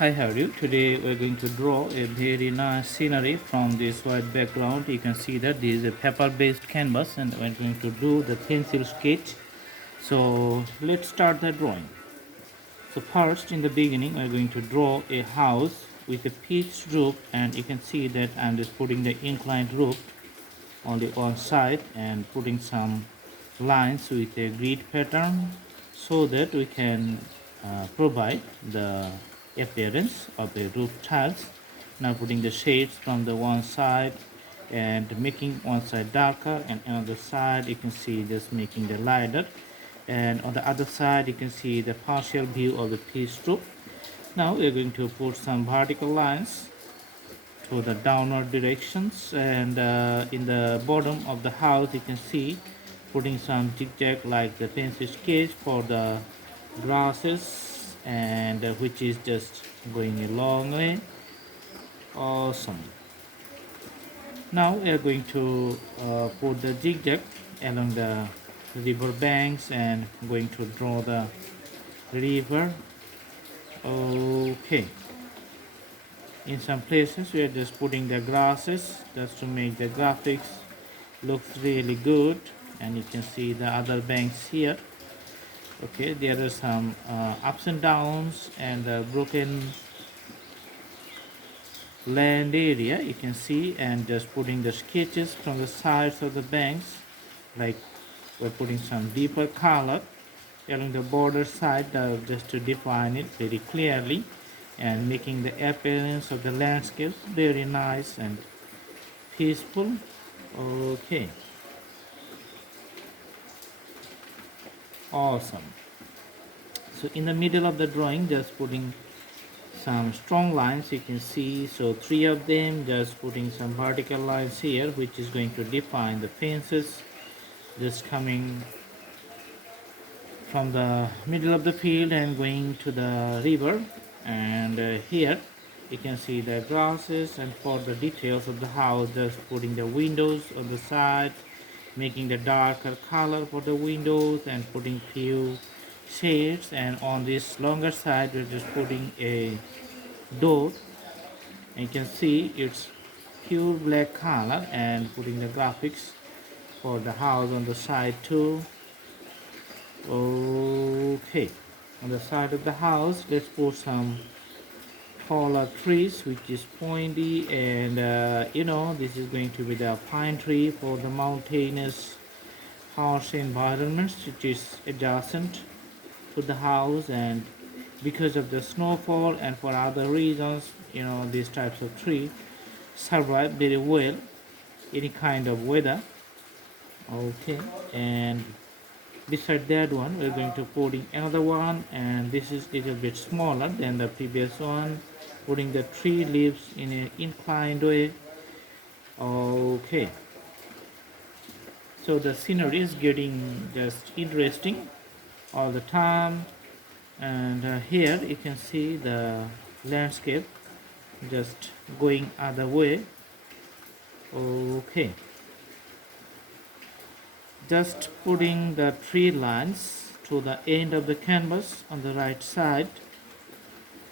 Hi, how are you? Today we're going to draw a very nice scenery from this white background. You can see that this is a paper-based canvas and we're going to do the pencil sketch. So let's start the drawing. So first, in the beginning, we're going to draw a house with a pitched roof, and you can see that I'm just putting the inclined roof on the one side and putting some lines with a grid pattern so that we can provide the appearance of the roof tiles. Now putting the shades from the one side and making one side darker, and another side you can see just making the lighter, and on the other side you can see the partial view of the pitched roof. Now we are going to put some vertical lines to the downward directions, and in the bottom of the house you can see putting some zigzag like the pencil sketch for the grasses, and which is just going a long way. Awesome. Now we are going to put the zigzag along the river banks and going to draw the river. Okay, in some places we are just putting the grasses just to make the graphics looks really good, and you can see the other banks here. Okay, there are some ups and downs and broken land area you can see, and just putting the sketches from the sides of the banks, like we're putting some deeper color along the border side just to define it very clearly and making the appearance of the landscape very nice and peaceful. Okay, awesome. So in the middle of the drawing just putting some strong lines you can see, so three of them, just putting some vertical lines here which is going to define the fences just coming from the middle of the field and going to the river. And here you can see the grasses, and for the details of the house just putting the windows on the side, making the darker color for the windows and putting few shades, and on this longer side we're just putting a door, and you can see it's pure black color, and putting the graphics for the house on the side too. Okay, on the side of the house let's put some taller trees which is pointy, and this is going to be the pine tree for the mountainous harsh environments which is adjacent to the house, and because of the snowfall and for other reasons, these types of tree survive very well any kind of weather. Okay, and beside that one we're going to putting another one, and this is a little bit smaller than the previous one, putting the tree leaves in an inclined way. Okay, so the scenery is getting just interesting all the time, and here you can see the landscape just going other way. Okay, just putting the tree lines to the end of the canvas on the right side,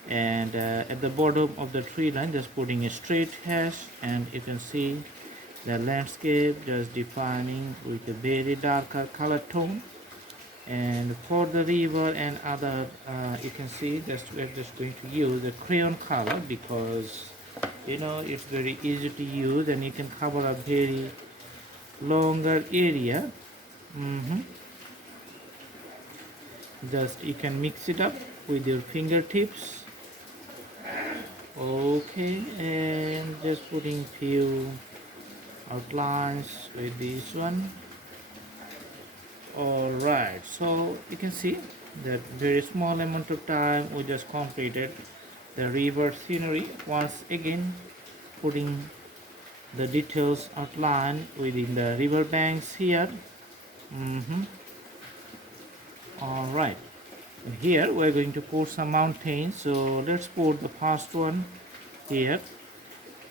and at the bottom of the tree line just putting a straight hash, and you can see the landscape just defining with a very darker color tone. And for the river and other you can see just we're just going to use the crayon color because it's very easy to use and you can cover a very longer area. Just you can mix it up with your fingertips. Okay, and just putting few outlines with this one. Alright, so you can see that very small amount of time we just completed the river scenery. Once again putting the details outline within the river banks here. Alright, here we're going to put some mountains, so let's put the first one here,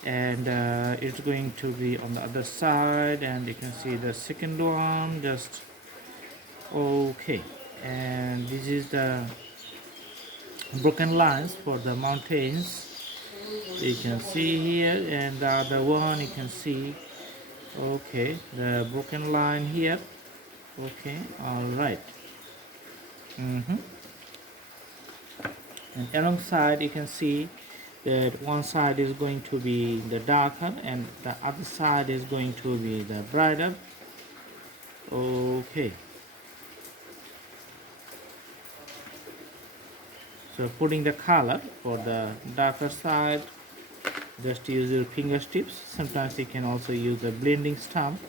and it's going to be on the other side, and you can see the second one just okay, and this is the broken lines for the mountains. You can see here, and the other one you can see. Okay, the broken line here. Okay, all right. And alongside you can see that one side is going to be the darker and the other side is going to be the brighter. Okay, so putting the color for the darker side, just use your finger tips. Sometimes you can also use a blending stump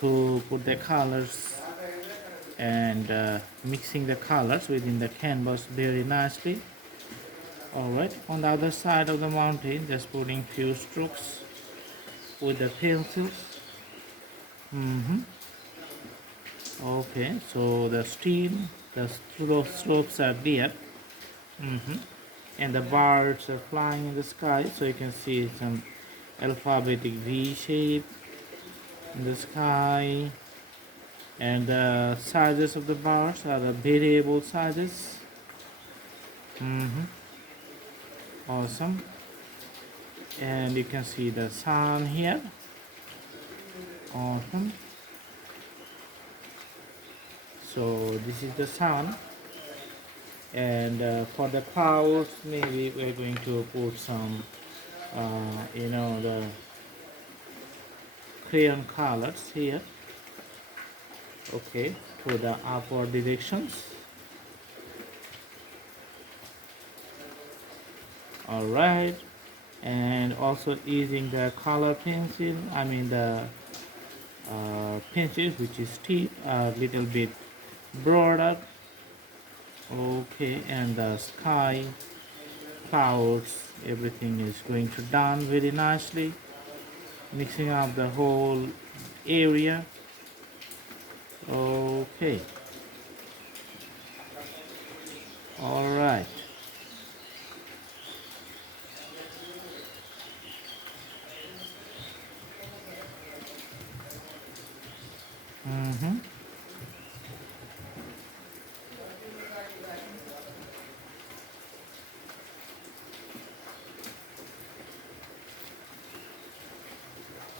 to put the colors and mixing the colors within the canvas very nicely. Alright, on the other side of the mountain, just putting few strokes with the pencils. Okay, so the stream, the strokes are there. And the birds are flying in the sky, so you can see some alphabetic V shape in the sky. And the sizes of the birds are the variable sizes. Awesome. And you can see the sun here. Awesome. So this is the sun. And for the clouds, maybe we're going to put some the crayon colors here. Okay, to the upward directions. All right, and also using the color pencil, I mean the pencils which is tip a little bit broader. Okay, and the sky, clouds, everything is going to done very nicely, mixing up the whole area. Okay, all right.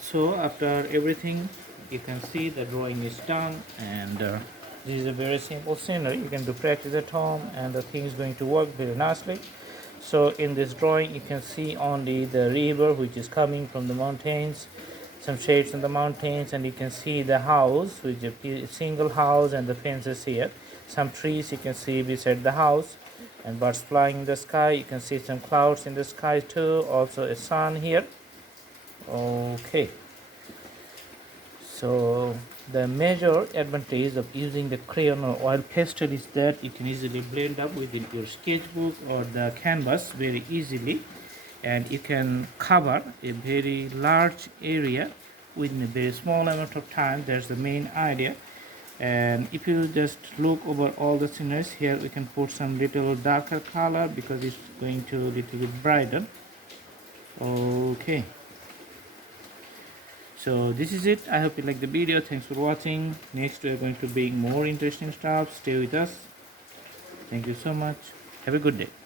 So after everything, you can see the drawing is done, and this is a very simple scenery. You can do practice at home and the thing is going to work very nicely. So in this drawing you can see only the river which is coming from the mountains, some shades on the mountains, and you can see the house, which is a single house, and the fences here. Some trees you can see beside the house, and birds flying in the sky. You can see some clouds in the sky too, also a sun here. Okay, so the major advantage of using the crayon or oil pastel is that you can easily blend up within your sketchbook or the canvas very easily, and you can cover a very large area within a very small amount of time. That's the main idea. And if you just look over all the sceneries here, we can put some little darker color because it's going to little bit brighter. Okay, so this is it. I hope you like the video. Thanks for watching. Next we are going to bring more interesting stuff. Stay with us. Thank you so much. Have a good day.